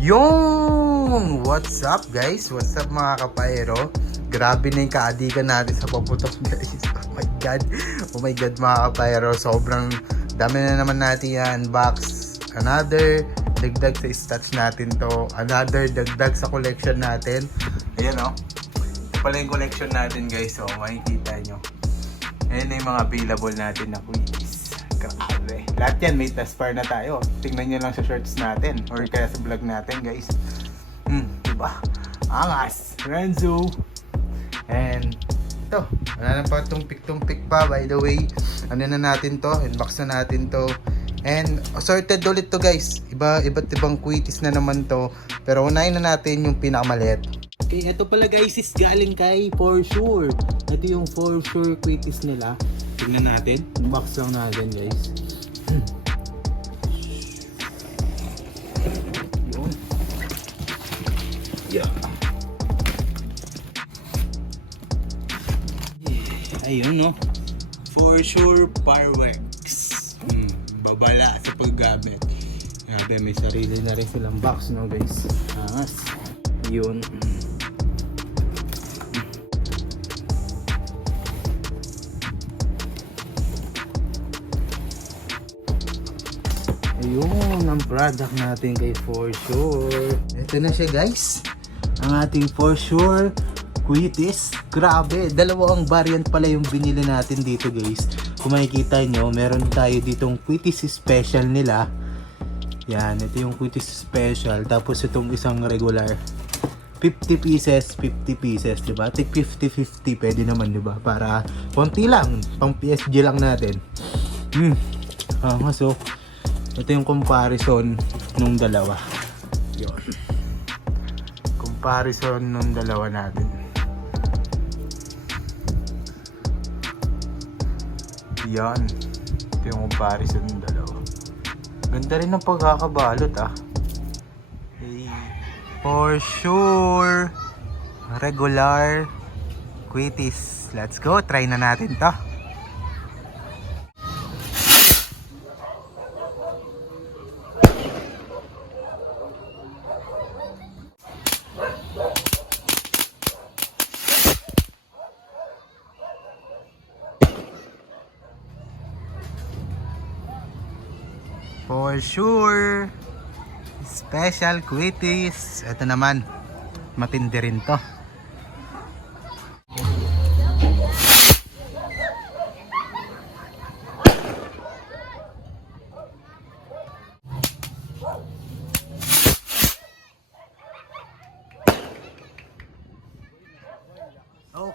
Yung what's up guys? What's up mga kapayero? Grabe na yung kaadikan natin sa paputok guys. Oh my god mga kapayero. Sobrang dami na naman natin yan. Box. Another dagdag sa stats natin to. Another dagdag sa collection natin. Ayan o. Ito pala yung collection natin guys. So makikita nyo. Ayan na yung mga available natin na quiz. Grabe. Lahat yan may test fire na tayo. Tingnan nyo lang sa shorts natin. Or kaya sa vlog natin guys. Diba? Angas. Renzo. And ito. Wala na pa tumpik-tumpik pa by the way. Ano na natin to? Inbox na natin to. And sorted ulit to guys. Iba't ibang quitis na naman to. Pero unahin na natin yung pinakamaliit. Okay, ito pala guys is galing kay For Sure. Ito yung For Sure quitis nila. Tingnan natin. Box lang natin guys. Yun. Yeah. Ayun no. For Sure Fireworks. Babala sa paggamit. Grabe, may sarili na rin silang box no guys. Angas. Yun. Ayun ang product natin kay For Sure. Ito na siya guys. Ang ating For Sure quitis. Grabe, dalawang variant pala yung binili natin dito guys. Kung makikita nyo, meron tayo ditong quitis special nila. Yan, ito yung quitis special. Tapos itong isang regular. 50 pieces, 50 pieces, diba? Take 50-50, pwede naman, diba? Para konti lang, pang PSG lang natin. So, ito yung comparison nung dalawa. Yun. Comparison nung dalawa natin. Yan. Ito yung comparison ng dalawa. Ganda rin ng pagkakabalot hey. For Sure regular quitis. Let's go. Try na natin to. For Sure special quitis. Ito naman matindi rin to.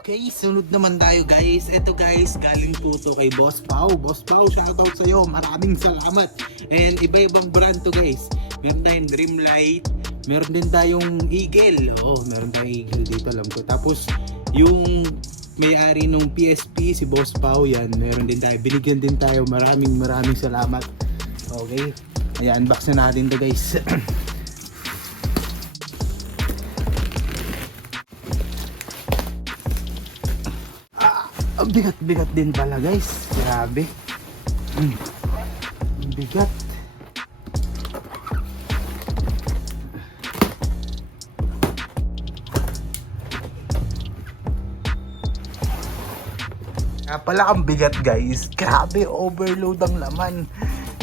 Okay, sunod naman tayo guys. Ito guys, galing po to kay Boss Pau. Boss Pau, shoutout sa'yo. Maraming salamat. And iba-ibang brand to guys. Meron tayong Dreamlight. Meron din tayong Eagle. Meron tayong Eagle dito, alam ko. Tapos, yung may-ari nung PSP, si Boss Pau, yan. Meron din tayo. Binigyan din tayo. Maraming salamat. Okay. Ayan, unbox na natin to guys. Bigat din pala guys. Grabe. Bigat. Pala kang bigat guys. Grabe, overload ang laman.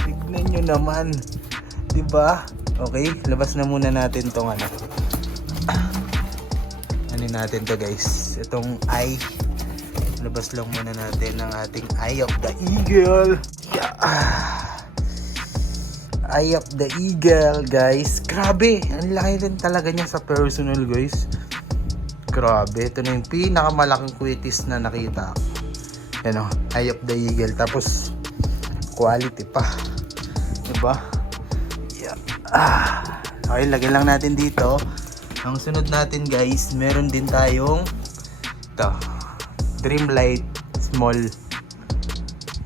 Tignan nyo naman. Diba? Okay, labas na muna natin tong ano. Ano natin to guys? Itong labas lang muna natin ang ating Eye of the Eagle. Eye of the Eagle guys. Grabe, ang laki rin talaga niya sa personal guys. Grabe, ito na yung pinakamalaking quitis na nakita. Yan o, Eye of the Eagle. Tapos quality pa, diba? Okay, lagyan lang natin dito. Ang sunod natin guys, meron din tayong ito, Dreamlight small.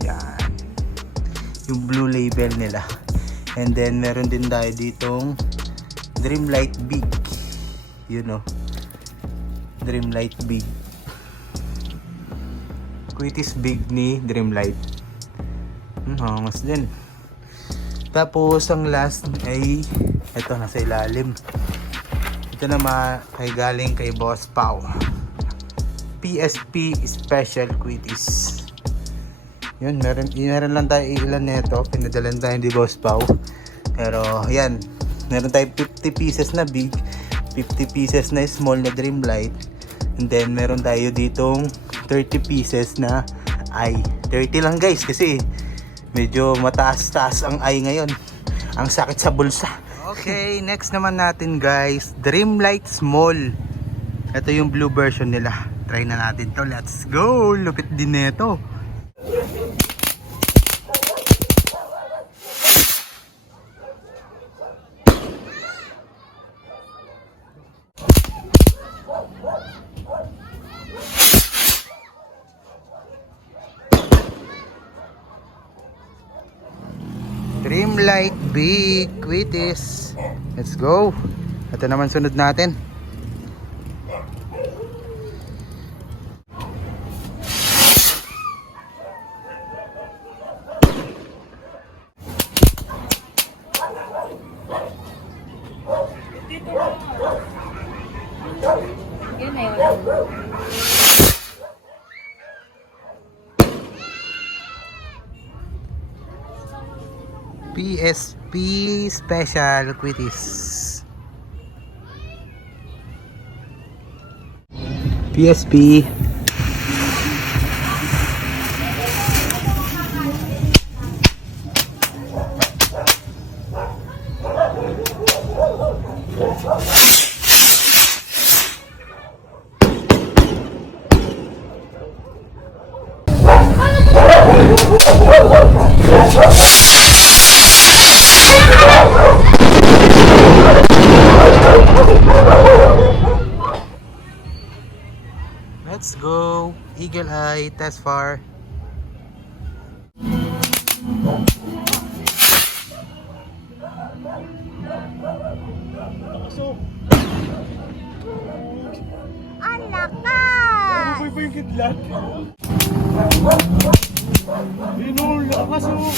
Yan. Yung blue label nila. And then meron din tayo ditong Dreamlight big. Yun o. Dreamlight big. Quitis big ni Dreamlight. Hangas din. Tapos ang last ay Ito, nasa ilalim. Ito naman ay galing kay Boss Pau. PSP Special Quitties. Yun, meron lang tayo ilan nito. Pinadalan tayo ni Boss Pau. Pero, yan. Meron tayo 50 pieces na big. 50 pieces na small na Dreamlight. And then, meron tayo ditong 30 pieces na eye. 30 lang guys kasi medyo mataas-taas ang eye ngayon. Ang sakit sa bulsa. Okay, next naman natin guys, Dreamlight Small. Ito yung blue version nila. Try na natin to. Let's go! Lupit din nito. Dreamlight Big Quitties. Let's go. Ito naman sunod natin. PSP Special Quitties. PSP. Let's go. Eagle Eye Test Far. Anak ka! Ano ba yung kidlat? Lakas mo!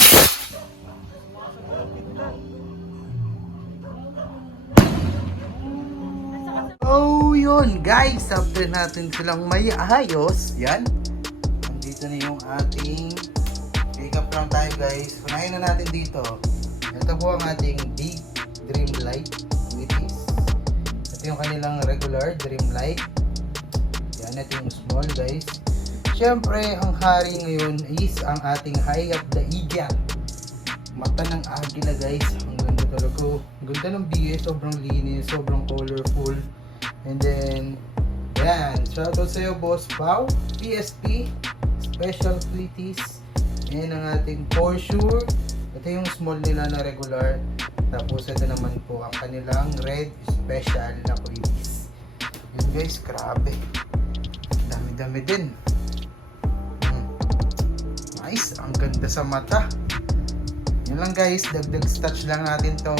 Oh, yun guys. After natin silang may ayos. Yan. Nandito na yung ating pick up lang tayo guys. Punahin na natin dito. Ito po ang ating big Dreamlight Quitties. Ito yung kanilang regular Dreamlight. Yan. Ito yung small guys. Siyempre, ang hari ngayon is ang ating Eye of the Eagle. Mata ng agila guys. Ang ganda talaga. Ang ganda ng BS. Sobrang linis. Sobrang colorful. And then, yan. Shoutout sa'yo, Boss Pau. PSP Special Quitties. Yan ang ating for sure. Ito yung small nila na regular. Tapos ito naman po ang kanilang red special na quitties. Yun guys, grabe. Dami-dami din. Nice. Ang ganda sa mata. Yun lang guys. Dagdag touch lang natin to.